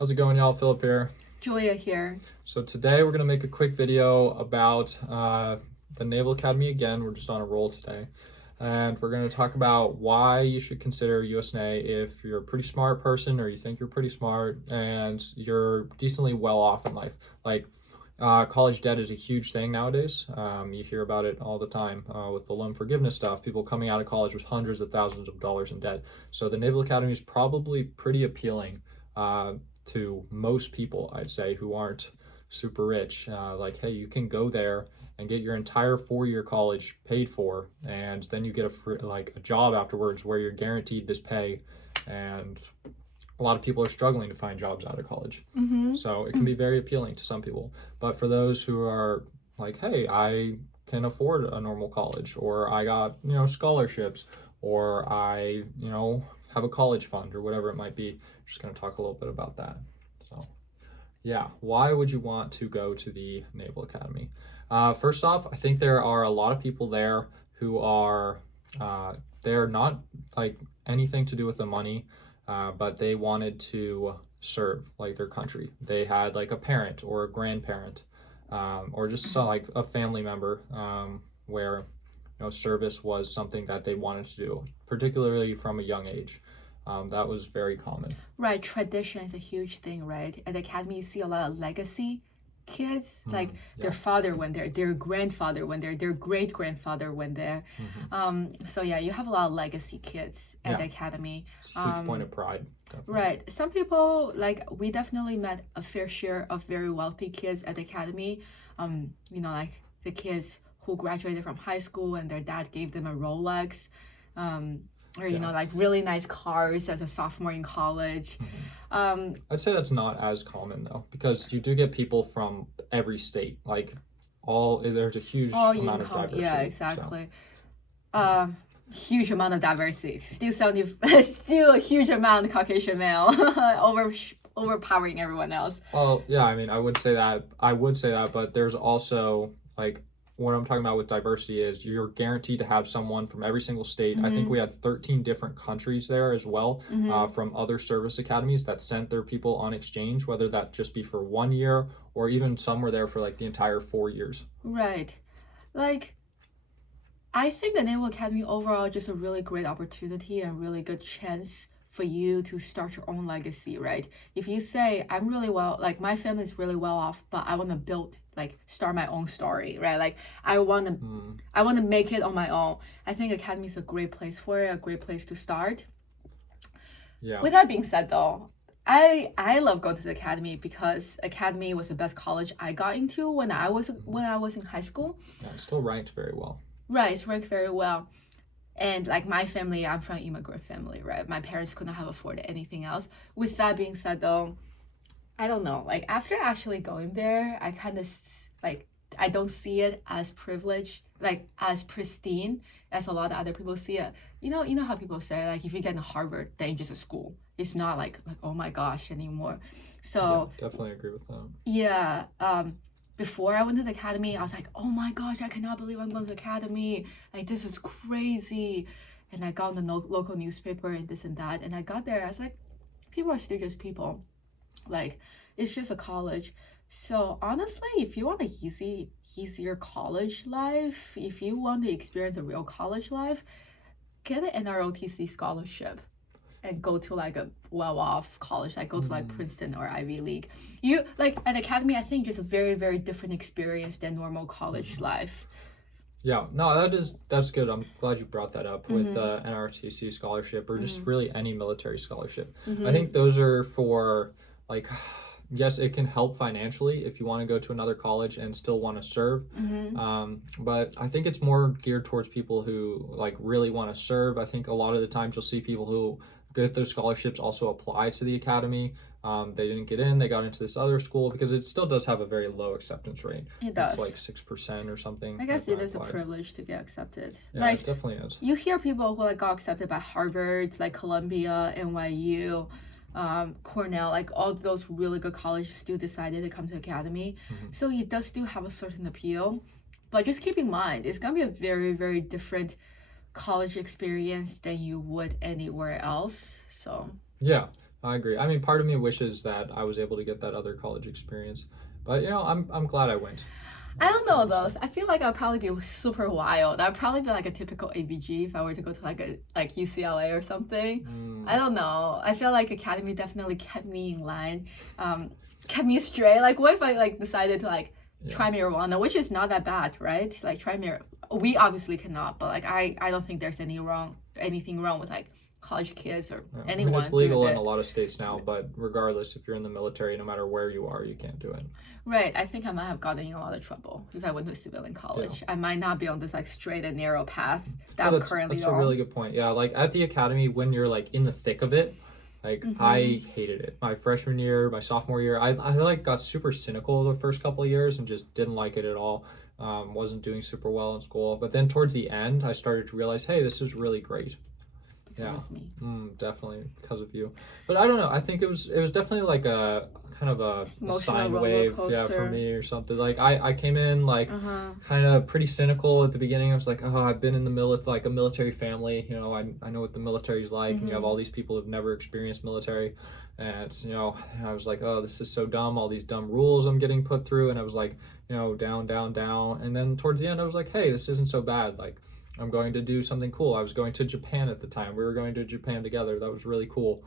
How's it going, y'all? Philip here. Julia here. So today we're going to make a quick video about the Naval Academy again. We're just on a roll today. And we're going to talk about why you should consider USNA if you're a pretty smart person or you think you're pretty smart and you're decently well off in life. College debt is a huge thing nowadays. You hear about it all the time with the loan forgiveness stuff. People coming out of college with hundreds of thousands of dollars in debt. So the Naval Academy is probably pretty appealing to most people, I'd say, who aren't super rich. Hey, you can go there and get your entire 4-year college paid for, and then you get a job afterwards where you're guaranteed this pay. And a lot of people are struggling to find jobs out of college. So it can be very appealing to some people. But for those who are like, hey, I can afford a normal college, or I got, scholarships, or I, have a college fund or whatever it might be, just going to talk a little bit about that. So yeah, why would you want to go to the Naval Academy? First off, I think there are a lot of people there who are, they're not like anything to do with the money, but they wanted to serve like their country. They had like a parent or a grandparent, or just a family member, where service was something that they wanted to do, particularly from a young age. That was very common. Right, tradition is a huge thing, right? At the academy, you see a lot of legacy kids, their father went there, their grandfather went there, their great-grandfather went there. So yeah, you have a lot of legacy kids at the academy. It's a huge point of pride. Definitely. Right. Some people, we definitely met a fair share of very wealthy kids at the academy. The kids who graduated from high school and their dad gave them a Rolex, or really nice cars as a sophomore in college. I'd say that's not as common though, because you do get people from every state. There's a huge amount of diversity. Yeah, exactly. So. Huge amount of diversity. Still a huge amount of Caucasian male, overpowering everyone else. Well, yeah, I would say that, but there's also what I'm talking about with diversity is you're guaranteed to have someone from every single state. I think we had 13 different countries there as well, from other service academies that sent their people on exchange, whether that just be for 1 year or even some were there for the entire 4 years. Right. I think the Naval Academy overall is just a really great opportunity and really good chance for you to start your own legacy, right? If you say, I'm really well, my family is really well off, but I want to start my own story, right? I want to make it on my own. I think Academy is a great place for it, a great place to start. Yeah. With that being said, though, I love going to the Academy because Academy was the best college I got into when I was in high school. Yeah, it's still ranked very well. Right, it's ranked very well. And my family, I'm from an immigrant family, right? My parents couldn't have afforded anything else. With that being said, though, I don't know. After actually going there, I kind of I don't see it as privileged, as pristine as a lot of other people see it. You know how people say if you get into Harvard, then it's just a school. It's not like oh my gosh anymore. So yeah, definitely agree with that. Yeah. Before I went to the academy, I was like, oh my gosh, I cannot believe I'm going to the academy. This is crazy. And I got on the local newspaper and this and that. And I got there, I was like, people are still just people. It's just a college. So honestly, if you want an easier college life, if you want to experience a real college life, get an NROTC scholarship and go to a well-off college, go to Princeton or Ivy League. You at Academy, I think just a very, very different experience than normal college life. Yeah, no, that's good. I'm glad you brought that up with NROTC scholarship or just really any military scholarship. I think those are for yes, it can help financially if you want to go to another college and still want to serve. But I think it's more geared towards people who really want to serve. I think a lot of the times you'll see people who get those scholarships also apply to the academy. They didn't get in, they got into this other school because it still does have a very low acceptance rate. It does. It's 6% or something. I guess it is a privilege to get accepted. Yeah, it definitely is. You hear people who got accepted by Harvard, Columbia, NYU, Cornell, all those really good colleges still decided to come to the academy. So it does still have a certain appeal. But just keep in mind, it's going to be a very, very different college experience than you would anywhere else. So yeah, I agree. I mean, part of me wishes that I was able to get that other college experience, but I'm glad I went. I don't know though. I feel like I'll probably be super wild. I'd probably be like a typical ABG if I were to go to like UCLA or something. I don't know. I feel like academy definitely kept me in line, kept me straight. Like what if I like decided to like try marijuana, which is not that bad, right? Like try marijuana. We obviously cannot, but like I don't think there's anything wrong with like college kids or anyone. I mean, it's legal doing in it. a lot of states now, but regardless, if you're in the military, no matter where you are, you can't do it. Right. I think I might have gotten in a lot of trouble if I went to a civilian college. I might not be on this like straight and narrow path that I'm currently that's on. a really good point. Yeah, like at the academy, when you're like in the thick of it, like I hated it. My freshman year, my sophomore year, I like got super cynical the first couple of years and just didn't like it at all. Wasn't doing super well in school. But then towards the end, I started to realize, hey, this is really great. Because of me. Definitely because of you. But I don't know. I think it was definitely like a kind of a sine wave, for me or something. Like I came in like kind of pretty cynical at the beginning. I was like, oh, I've been in the like a military family. You know, I know what the military's like, and you have all these people who've never experienced military, and and I was like, oh, this is so dumb. All these dumb rules I'm getting put through, and I was like, down, down, down, and then towards the end, I was like, hey, this isn't so bad. Like, I'm going to do something cool. I was going to Japan at the time. We were going to Japan together. That was really cool.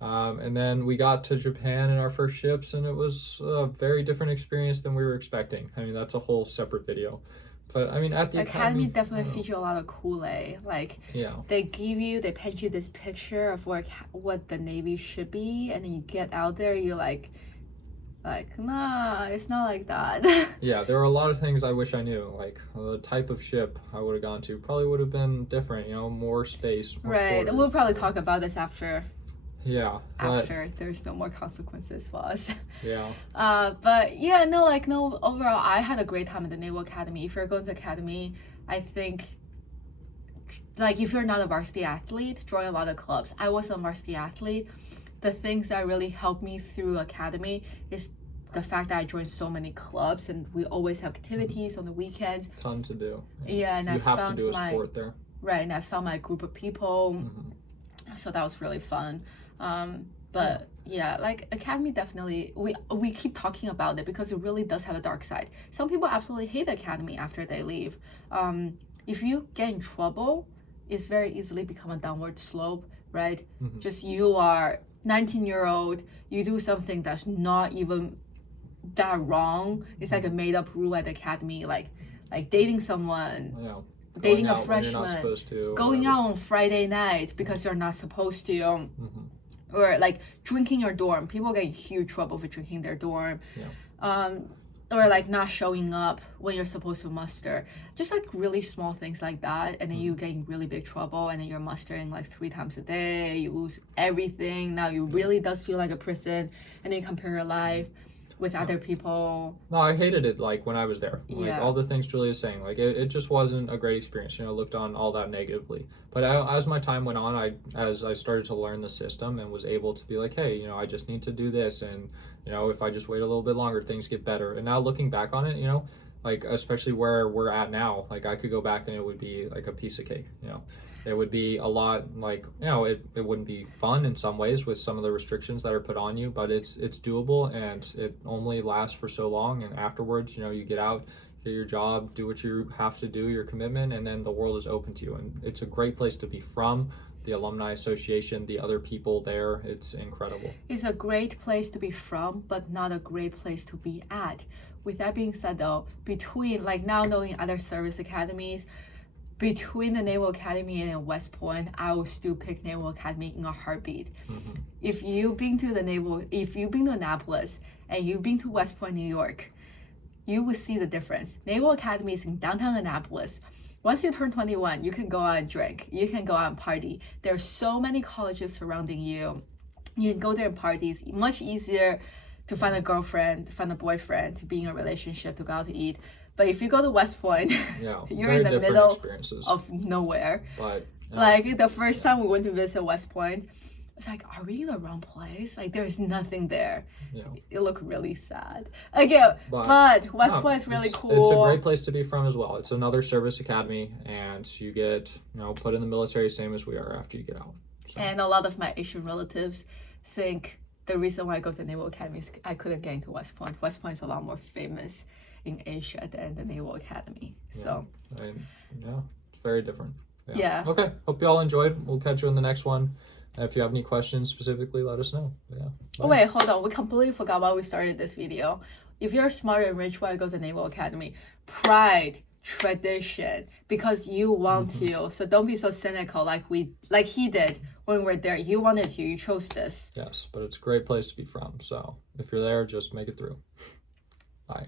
And then we got to Japan in our first ships, and it was a very different experience than we were expecting. I mean, that's a whole separate video. But I mean, at the academy definitely features a lot of Kool-Aid. Like, they paint you this picture of what the Navy should be, and then you get out there, you're like, nah, it's not like that. Yeah, there are a lot of things I wish I knew. Like the type of ship I would have gone to probably would have been different. More space. More right. quarters. We'll probably talk about this after. Yeah. After there's no more consequences for us. Yeah. But yeah, no. Overall, I had a great time at the Naval Academy. If you're going to academy, I think. Like if you're not a varsity athlete, join a lot of clubs. I was a varsity athlete. The things that really helped me through academy is the fact that I joined so many clubs, and we always have activities on the weekends. Ton to do. Yeah, and you have to do a sport there. Right, and I found my group of people, so that was really fun. But yeah, like academy definitely, we keep talking about it because it really does have a dark side. Some people absolutely hate academy after they leave. If you get in trouble, it's very easily become a downward slope, right? Just you are 19-year-old, you do something that's not even that wrong. It's like a made up rule at the academy, like dating someone, dating a freshman, going out on Friday night because you're not supposed to, or like drinking your dorm. People get in huge trouble for drinking their dorm. Or like not showing up when you're supposed to muster. Just like really small things like that, and then you get in really big trouble, and then you're mustering like 3 times a day, you lose everything. Now it really does feel like a prison, and then you compare your life with other people. No, I hated it like when I was there. Like all the things Julia is saying, like it just wasn't a great experience. Looked on all that negatively. But as my time went on, as I started to learn the system and was able to be like, hey, I just need to do this, and if I just wait a little bit longer, things get better. And now looking back on it, like especially where we're at now, like I could go back and it would be like a piece of cake. It would be a lot like it wouldn't be fun in some ways with some of the restrictions that are put on you, but it's doable, and it only lasts for so long, and afterwards you get out, get your job, do what you have to do, your commitment, and then the world is open to you, and it's a great place to be from. The alumni association, the other people there, it's incredible. It's a great place to be from, but not a great place to be at. With that being said though, between like now knowing other service academies, between the Naval Academy and West Point, I will still pick Naval Academy in a heartbeat. If you've been to Annapolis and you've been to West Point, New York, you will see the difference. Naval Academy is in downtown Annapolis. Once you turn 21, you can go out and drink. You can go out and party. There are so many colleges surrounding you. You can go there and party. It's much easier to find a girlfriend, to find a boyfriend, to be in a relationship, to go out to eat. But if you go to West Point, you're in the middle of nowhere. But like the first time we went to visit West Point, it's like, are we in the wrong place? Like there's nothing there. It looked really sad. Again, but West Point is really cool. It's a great place to be from as well. It's another service academy, and you get put in the military same as we are after you get out. And a lot of my Asian relatives think the reason why I go to Naval Academy is I couldn't get into West Point. West Point is a lot more famous in Asia than the Naval Academy. So yeah, it's very different. Yeah. Okay, hope you all enjoyed. We'll catch you in the next one. If you have any questions specifically, let us know. Yeah. Oh wait, hold on. We completely forgot why we started this video. If you're smart and rich, why go to Naval Academy? Pride, tradition, because you want to. So don't be so cynical like he did when we're there. You wanted to. You chose this. Yes, but it's a great place to be from. So if you're there, just make it through. Bye.